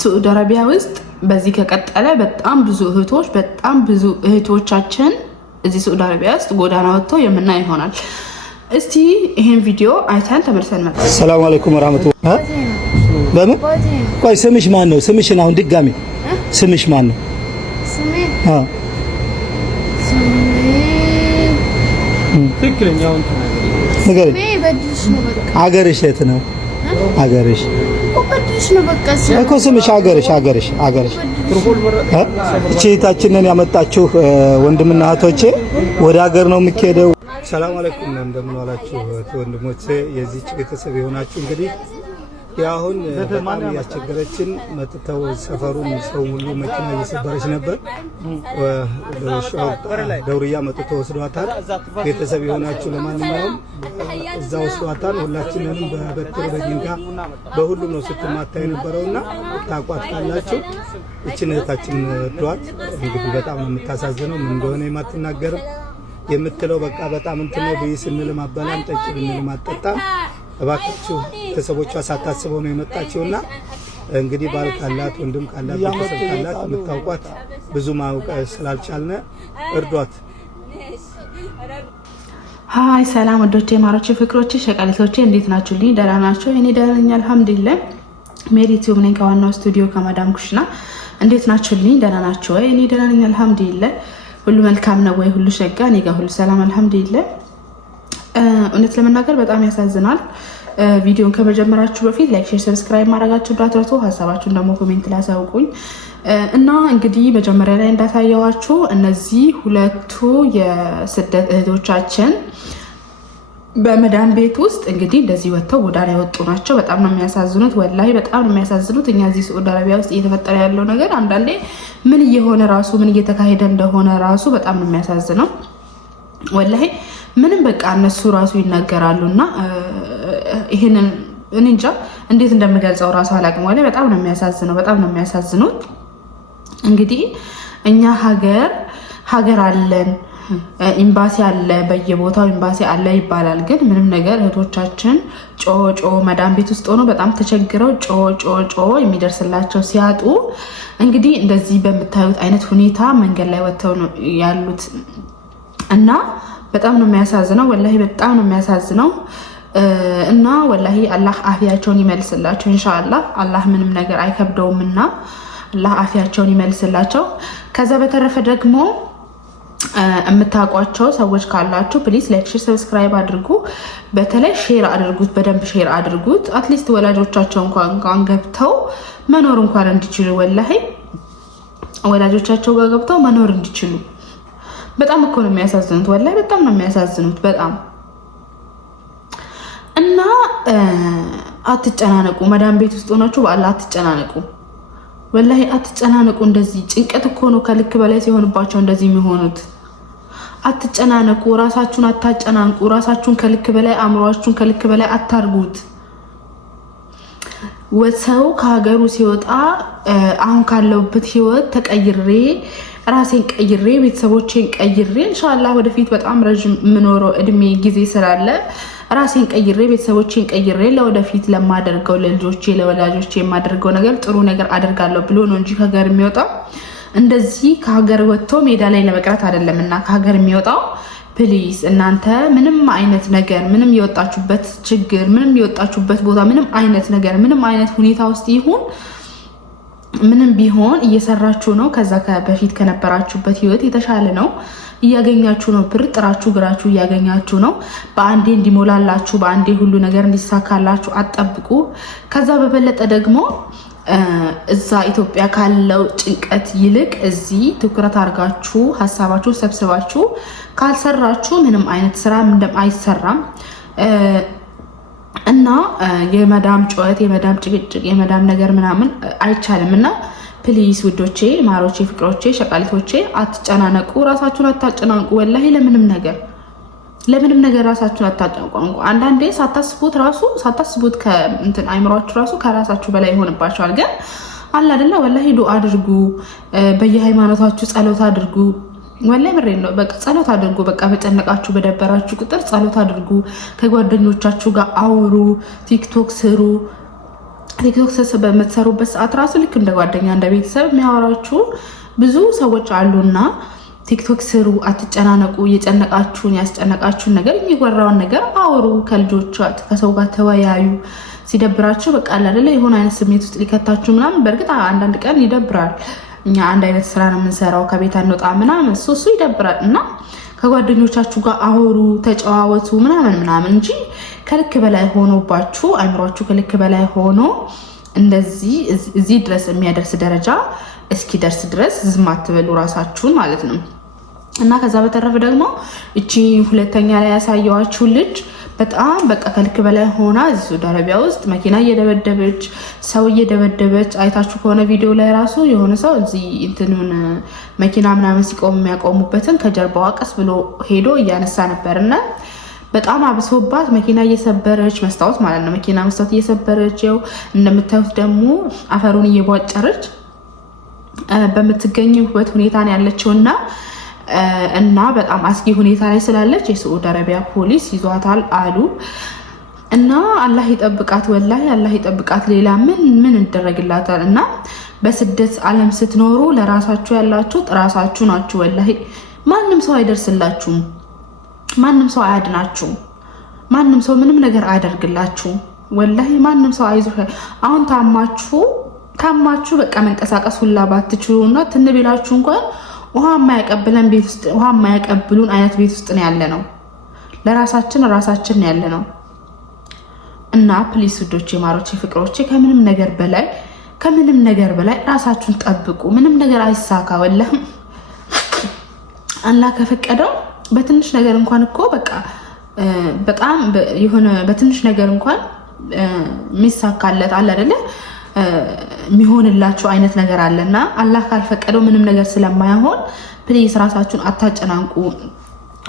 ሳዑዲ አረቢያ ውስጥ በዚህ ከቀጠለ በጣም ብዙ እህቶቻችን እዚህ ሳዑዲ አረቢያ ውስጥ ጎዳና ወጥተው የምናይ ይሆናል። እስቲ ይሄን ቪዲዮ አይተን ተመልሰን መጣ። ሰላም አለይኩም ወራህመቱላህ። በምን ቆይ ስምሽ ማን ነው? ስምሽን አሁን ድጋሚ ስምሽ ማን ነው? ስሜ ትክክለኛው ንገሪኝ። አገርሽ የት ነው? አገርሽ ነው በቃ እኮ ስምሽ አገርሽ እቺታችንን ያመጣችሁ ወንድምና እህቶቼ ወደ ሀገር ነው የሚሄደው። ሰላም አለይኩም እንደምን ዋላችሁ ወንድሞቼ፣ የዚህ ቤተሰብ የሆናችሁ እንግዲህ ያሁን በጣም ያስቸገረችን መጥተው ሰፈሩን ሰው ሁሉ መኪና እየሰበረች ነበር። ደውርያ መጥቶ ወስዷታል። ቤተሰብ የሆናችሁ ለማንኛውም እዛ ወስዷታል። ሁላችንንም በበትር በድንጋይ በሁሉም ነው ስትማታ የነበረውና ታቋት ካላችሁ እቺን እህታችን ዷት እንግዲህ በጣም ነው የምታሳዝነው። ምን እንደሆነ የማትናገርም የምትለው በቃ በጣም እንትን ነው ብይ ስንል ማበላን ጠጭ ብንል ማጠጣም እባካችሁ ቤተሰቦቿ ሳታስበው ነው የመጣችውና እንግዲህ ባል ካላት ወንድም ካላት ቤተሰብ ካላት የምታውቋት ብዙ ማውቀ ስላልቻልነ እርዷት። ሃይ ሰላም ወዶቼ ማሮቼ ፍቅሮቼ ሸቃሊቶቼ እንዴት ናችሁልኝ? ደህና ናችሁ? እኔ ደህና ነኝ አልሐምዱሊላህ። ሜሪቲዩብ ነኝ ከዋናው ስቱዲዮ ከማዳም ኩሽና። እንዴት ናችሁልኝ? ደህና ናችሁ ወይ? እኔ ደህና ነኝ አልሐምዱሊላህ። ሁሉ መልካም ነው ወይ? ሁሉ ሸጋ? እኔ ጋር ሁሉ ሰላም አልሐምዱሊላህ። እውነት ለመናገር በጣም ያሳዝናል። ቪዲዮን ከመጀመራችሁ በፊት ላይክ፣ ሼር፣ ሰብስክራይብ ማድረጋችሁ እንዳትረሱ። ሀሳባችሁን ደግሞ ኮሜንት ላይ አሳውቁኝ እና እንግዲህ መጀመሪያ ላይ እንዳታየዋችሁ እነዚህ ሁለቱ የስደት እህቶቻችን በመዳን ቤት ውስጥ እንግዲህ እንደዚህ ወጥተው ጎዳና የወጡ ናቸው። በጣም ነው የሚያሳዝኑት። ወላሂ በጣም ነው የሚያሳዝኑት። እኛ እዚህ ሳዑዲ አረቢያ ውስጥ እየተፈጠረ ያለው ነገር አንዳንዴ ምን እየሆነ ራሱ ምን እየተካሄደ እንደሆነ ራሱ በጣም ነው የሚያሳዝነው። ወላሂ ምንም በቃ እነሱ ራሱ ይናገራሉና ይሄንን እኔ እንጃ እንዴት እንደምገልጸው ራሱ አላውቅም። ወላሂ በጣም ነው የሚያሳዝኑት። እንግዲህ እኛ ሀገር አለን፣ ኤምባሲ አለ፣ በየቦታው ኤምባሲ አለ ይባላል። ግን ምንም ነገር እህቶቻችን ጮ መዳን ቤት ውስጥ ሆኖ በጣም ተቸግረው ጮ የሚደርስላቸው ሲያጡ እንግዲህ እንደዚህ በምታዩት አይነት ሁኔታ መንገድ ላይ ወጥተው ነው ያሉት እና በጣም ነው የሚያሳዝነው። ወላሂ በጣም ነው የሚያሳዝነው እና ወላሂ አላህ አፊያቸውን ይመልስላቸው ኢንሻአላህ። አላህ ምንም ነገር አይከብደውምና አላህ አፊያቸውን ይመልስላቸው። ከዛ በተረፈ ደግሞ የምታውቋቸው ሰዎች ካላችሁ ፕሊዝ ላይክ፣ ሼር፣ ሰብስክራይብ አድርጉ። በተለይ ሼር አድርጉት፣ በደንብ ሼር አድርጉት። አትሊስት ወላጆቻቸው እንኳን ገብተው መኖር እንኳን እንዲችሉ ወላሂ ወላጆቻቸው ጋር ገብተው መኖር እንዲችሉ። በጣም እኮ ነው የሚያሳዝኑት። ወላሂ በጣም ነው የሚያሳዝኑት በጣም እና አትጨናነቁ። መዳን ቤት ውስጥ ሆናችሁ በአላህ አትጨናነቁ። ወላሂ አትጨናነቁ። እንደዚህ ጭንቀት እኮ ነው ከልክ በላይ ሲሆንባቸው እንደዚህ የሚሆኑት። አትጨናነቁ። ራሳችሁን አታጨናንቁ። ራሳችሁን ከልክ በላይ አእምሯችሁን ከልክ በላይ አታርጉት። ወሰው ከሀገሩ ሲወጣ አሁን ካለውበት ህይወት ተቀይሬ ራሴን ቀይሬ ቤተሰቦቼን ቀይሬ ኢንሻአላህ ወደፊት በጣም ረጅም የምኖረው እድሜ ጊዜ ስላለ ራሴን ቀይሬ ቤተሰቦቼን ቀይሬ ለወደፊት ለማደርገው ለልጆቼ ለወላጆቼ የማደርገው ነገር ጥሩ ነገር አደርጋለሁ ብሎ ነው እንጂ ከሀገር የሚወጣው እንደዚህ ከሀገር ወጥቶ ሜዳ ላይ ለመቅረት አይደለምና ከሀገር የሚወጣው ፕሊዝ እናንተ ምንም አይነት ነገር ምንም የወጣችሁበት ችግር ምንም የወጣችሁበት ቦታ ምንም አይነት ነገር ምንም አይነት ሁኔታ ውስጥ ይሁን ምንም ቢሆን እየሰራችሁ ነው። ከዛ በፊት ከነበራችሁበት ህይወት የተሻለ ነው እያገኛችሁ ነው። ብር ጥራችሁ ግራችሁ እያገኛችሁ ነው። በአንዴ እንዲሞላላችሁ በአንዴ ሁሉ ነገር እንዲሳካላችሁ አትጠብቁ። ከዛ በበለጠ ደግሞ እዛ ኢትዮጵያ ካለው ጭንቀት ይልቅ እዚህ ትኩረት አድርጋችሁ ሀሳባችሁ ሰብስባችሁ ካልሰራችሁ ምንም አይነት ስራ አይሰራም እና የመዳም ጩኸት የመዳም ጭቅጭቅ የመዳም ነገር ምናምን አይቻልም። እና ፕሊዝ ውዶቼ ማሮቼ ፍቅሮቼ ሸቃሊቶቼ አትጨናነቁ። ራሳችሁን አታጨናንቁ። ወላሂ ለምንም ነገር ራሳችሁን አታጨናንቁ። አንዳንዴ ሳታስቡት ከእንትን አይምሯችሁ ራሱ ከራሳችሁ በላይ ይሆንባችኋል። ግን አለ አይደለ ወላሂ ዱአ አድርጉ። በየሃይማኖታችሁ ጸሎት አድርጉ። ወላሂ ምሬን ነው። በቃ ጸሎት አድርጉ። በቃ በጨነቃችሁ በደበራችሁ ቁጥር ጸሎት አድርጉ። ከጓደኞቻችሁ ጋር አውሩ። ቲክቶክ ስሩ። ቲክቶክ በምትሰሩበት ሰዓት ራሱ ልክ እንደ ጓደኛ እንደ ቤተሰብ የሚያወራችሁ ብዙ ሰዎች አሉና ቲክቶክ ስሩ፣ አትጨናነቁ። እየጨነቃችሁን ያስጨነቃችሁን ነገር የሚወራውን ነገር አውሩ፣ ከልጆች ከሰው ጋር ተወያዩ። ሲደብራችሁ በቃ አይደለ የሆነ አይነት ስሜት ውስጥ ሊከታችሁ ምናምን። በእርግጥ አንዳንድ ቀን ይደብራል። እኛ አንድ አይነት ስራ ነው የምንሰራው፣ ከቤት አንወጣ ምናምን፣ እሱ ይደብራል። እና ከጓደኞቻችሁ ጋር አውሩ፣ ተጨዋወቱ ምናምን እንጂ ከልክ በላይ ሆኖባችሁ አይምሯችሁ ከልክ በላይ ሆኖ እንደዚህ እዚህ ድረስ የሚያደርስ ደረጃ እስኪደርስ ድረስ ዝም አትበሉ ራሳችሁን ማለት ነው። እና ከዛ በተረፈ ደግሞ እቺ ሁለተኛ ላይ ያሳየዋችሁ ልጅ በጣም በቃ ከልክ በላይ ሆና እዚህ ሳውዲ አረቢያ ውስጥ መኪና እየደበደበች ሰው እየደበደበች አይታችሁ ከሆነ ቪዲዮ ላይ ራሱ የሆነ ሰው እዚህ እንትኑን መኪና ምናምን ሲቆም የሚያቆሙበትን ከጀርባዋ ቀስ ብሎ ሄዶ እያነሳ ነበርና በጣም አብሶባት መኪና እየሰበረች መስታወት ማለት ነው መኪና መስታወት እየሰበረች ያው እንደምታዩት ደግሞ አፈሩን እየቧጨረች በምትገኝበት ሁኔታ ነው ያለችውና እና በጣም አስጊ ሁኔታ ላይ ስላለች የሳዑዲ አረቢያ ፖሊስ ይዟታል አሉ። እና አላህ ይጠብቃት፣ ወላሂ አላህ ይጠብቃት። ሌላ ምን ይደረግላታል? እና በስደት ዓለም ስትኖሩ ለራሳችሁ ያላችሁ ራሳችሁ ናችሁ። ወላሂ ማንም ሰው አይደርስላችሁም፣ ማንም ሰው አያድናችሁም፣ ማንም ሰው ምንም ነገር አያደርግላችሁም። ወላሂ ማንም ሰው አይዞህ። አሁን ታማችሁ በቃ መንቀሳቀስ ሁላ ባትችሉ እና ትንቢላችሁ እንኳን ውሃ የማያቀብለን ቤት ውስጥ ውሃ የማያቀብሉን አይነት ቤት ውስጥ ነው ያለ ነው። ለራሳችን ነው ያለ ነው። እና ፕሊስ ውዶቼ፣ ማሮቼ፣ ፍቅሮቼ ከምንም ነገር በላይ ራሳችሁን ጠብቁ። ምንም ነገር አይሳካ ወላሂ አላህ ከፈቀደው በትንሽ ነገር እንኳን እኮ በቃ በጣም የሆነ በትንሽ ነገር እንኳን የሚሳካለት አለ አይደለ የሚሆንላችሁ አይነት ነገር አለና አላህ ካልፈቀደው ምንም ነገር ስለማይሆን ፕሊስ ራሳችሁን አታጨናንቁ።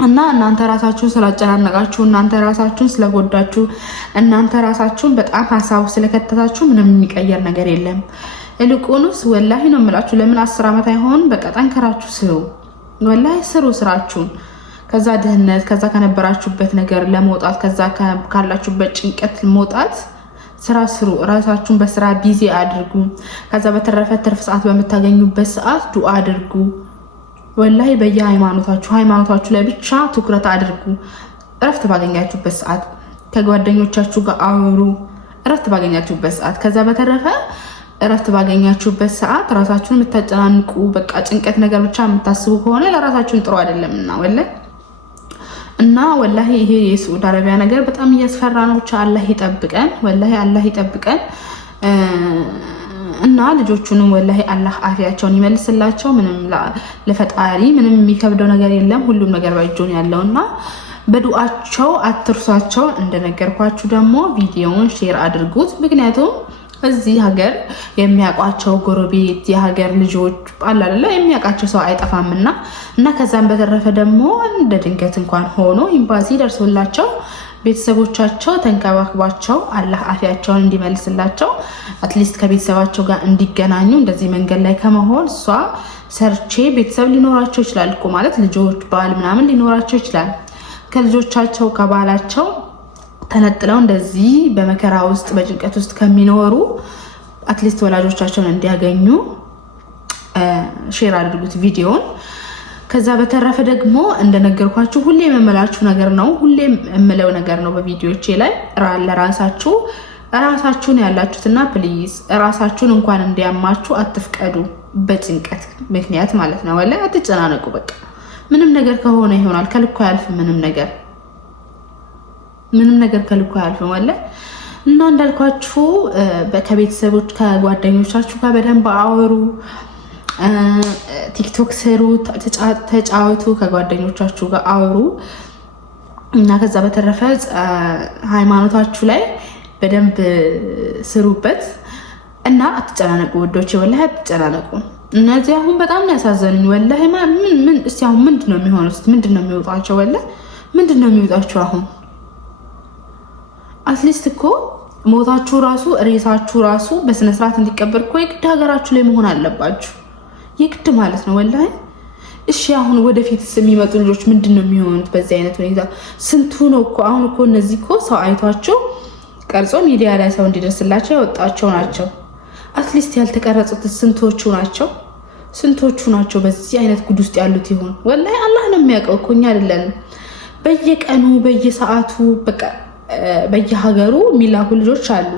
እና እናንተ ራሳችሁን ስላጨናነቃችሁ፣ እናንተ ራሳችሁን ስለጎዳችሁ፣ እናንተ ራሳችሁን በጣም ሀሳቡ ስለከተታችሁ ምንም የሚቀየር ነገር የለም። ይልቁንስ ወላሂ ነው የምላችሁ ለምን 10 ዓመት አይሆን በቃ ጠንከራችሁ ስሩ። ወላሂ ስሩ ስራችሁን። ከዛ ድህነት ከዛ ከነበራችሁበት ነገር ለመውጣት ከዛ ካላችሁበት ጭንቀት መውጣት ስራ ስሩ። ራሳችሁን በስራ ቢዚ አድርጉ። ከዛ በተረፈ ትርፍ ሰዓት በምታገኙበት ሰዓት ዱአ አድርጉ። ወላሂ ሃይማኖታችሁ ላይ ብቻ ትኩረት አድርጉ። እረፍት ባገኛችሁበት ሰዓት ከጓደኞቻችሁ ጋር አውሩ። እረፍት ባገኛችሁበት ሰዓት። ከዛ በተረፈ እረፍት ባገኛችሁበት ሰዓት ራሳችሁን የምታጨናንቁ በቃ ጭንቀት ነገር ብቻ የምታስቡ ከሆነ ለራሳችሁን ጥሩ አይደለምና እና ወላሂ ይሄ የሳዑዲ አረቢያ ነገር በጣም እያስፈራ ነው። ብቻ አላህ ይጠብቀን፣ ወላሂ አላህ ይጠብቀን። እና ልጆቹንም ወላሂ አላህ አፊያቸውን ይመልስላቸው። ምንም ለፈጣሪ ምንም የሚከብደው ነገር የለም። ሁሉም ነገር በእጁን ያለውና በዱዓቸው አትርሷቸው። እንደነገርኳችሁ ደግሞ ቪዲዮውን ሼር አድርጉት። ምክንያቱም እዚህ ሀገር የሚያውቋቸው ጎረቤት የሀገር ልጆች አላለ የሚያውቃቸው ሰው አይጠፋምና እና ከዛም በተረፈ ደግሞ እንደ ድንገት እንኳን ሆኖ ኤምባሲ ደርሶላቸው ቤተሰቦቻቸው ተንከባክቧቸው አላህ አፊያቸውን እንዲመልስላቸው አትሊስት ከቤተሰባቸው ጋር እንዲገናኙ እንደዚህ መንገድ ላይ ከመሆን እሷ ሰርቼ ቤተሰብ ሊኖራቸው ይችላል እኮ ማለት ልጆች ባል ምናምን ሊኖራቸው ይችላል። ከልጆቻቸው ከባላቸው ተነጥለው እንደዚህ በመከራ ውስጥ በጭንቀት ውስጥ ከሚኖሩ አትሊስት ወላጆቻቸውን እንዲያገኙ ሼር አድርጉት ቪዲዮን። ከዛ በተረፈ ደግሞ እንደነገርኳችሁ ሁሌ የምመላችሁ ነገር ነው፣ ሁሌ የምለው ነገር ነው በቪዲዮቼ ላይ ራሳችሁን ያላችሁትና ፕሊዝ ራሳችሁን እንኳን እንዲያማችሁ አትፍቀዱ። በጭንቀት ምክንያት ማለት ነው። ወላሂ አትጨናነቁ። በቃ ምንም ነገር ከሆነ ይሆናል። ከልኩ አያልፍም ምንም ነገር ከልኩ አያልፍም ወላሂ። እና እንዳልኳችሁ ከቤተሰቦች ከጓደኞቻችሁ ጋር በደንብ አወሩ። ቲክቶክ ስሩ፣ ተጫወቱ፣ ከጓደኞቻችሁ ጋር አውሩ። እና ከዛ በተረፈ ሃይማኖታችሁ ላይ በደንብ ስሩበት እና አትጨናነቁ ወዶቼ፣ ወላሂ አትጨናነቁ። እነዚህ አሁን በጣም ነው ያሳዘኑኝ ወላሂ። ምን እስቲ አሁን ምንድነው የሚሆነው? ምንድነው የሚወጣቸው? ወላሂ ምንድነው የሚወጣቸው አሁን? አትሊስት እኮ ሞታችሁ ራሱ ሬሳችሁ ራሱ በስነ ስርዓት እንዲቀበር እኮ የግድ ሀገራችሁ ላይ መሆን አለባችሁ፣ የግድ ማለት ነው ወላሂ። እሺ አሁን ወደፊት የሚመጡ ልጆች ምንድነው የሚሆኑት በዚህ አይነት ሁኔታ? ስንቱ ነው እኮ አሁን እኮ እነዚህ እኮ ሰው አይቷቸው ቀርጾ ሚዲያ ላይ ሰው እንዲደርስላቸው ያወጣቸው ናቸው። አትሊስት ያልተቀረጹት ስንቶቹ ናቸው በዚህ አይነት ጉድ ውስጥ ያሉት ይሆን? ወላሂ አላህ ነው የሚያውቀው እኮ እኛ አይደለንም። በየቀኑ በየሰዓቱ በቃ በየሀገሩ የሚላኩ ልጆች አሉ።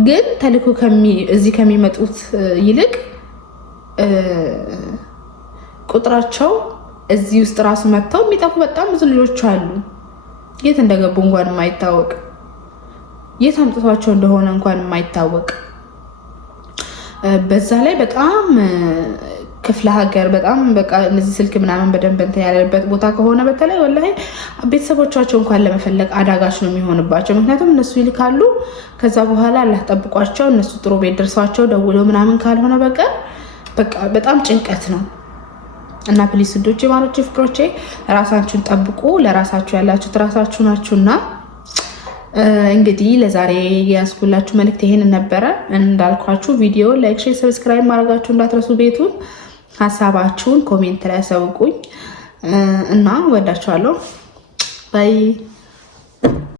ግን ተልኮ እዚህ ከሚመጡት ይልቅ ቁጥራቸው እዚህ ውስጥ ራሱ መጥተው የሚጠፉ በጣም ብዙ ልጆች አሉ። የት እንደገቡ እንኳን የማይታወቅ የት አምጥቷቸው እንደሆነ እንኳን የማይታወቅ በዛ ላይ በጣም ክፍለ ሀገር በጣም በቃ እነዚህ ስልክ ምናምን በደንብ እንትን ያለበት ቦታ ከሆነ በተለይ ወላሂ ቤተሰቦቻቸው እንኳን ለመፈለግ አዳጋች ነው የሚሆንባቸው። ምክንያቱም እነሱ ይልካሉ፣ ከዛ በኋላ አላህ ጠብቋቸው እነሱ ጥሩ ቤት ደርሷቸው ደውለው ምናምን ካልሆነ በቃ በጣም ጭንቀት ነው። እና ፕሊስ ውዶቼ፣ ማሮቼ፣ ፍቅሮቼ ራሳችሁን ጠብቁ። ለራሳችሁ ያላችሁት ራሳችሁ ናችሁና እንግዲህ ለዛሬ ያስኩላችሁ መልእክት ይሄንን ነበረ። እንዳልኳችሁ ቪዲዮ ላይክ፣ ሼር፣ ሰብስክራይብ ማድረጋችሁ እንዳትረሱ። ቤቱን ሀሳባችሁን ኮሜንት ላይ አሳውቁኝ እና ወዳችኋለሁ። ባይ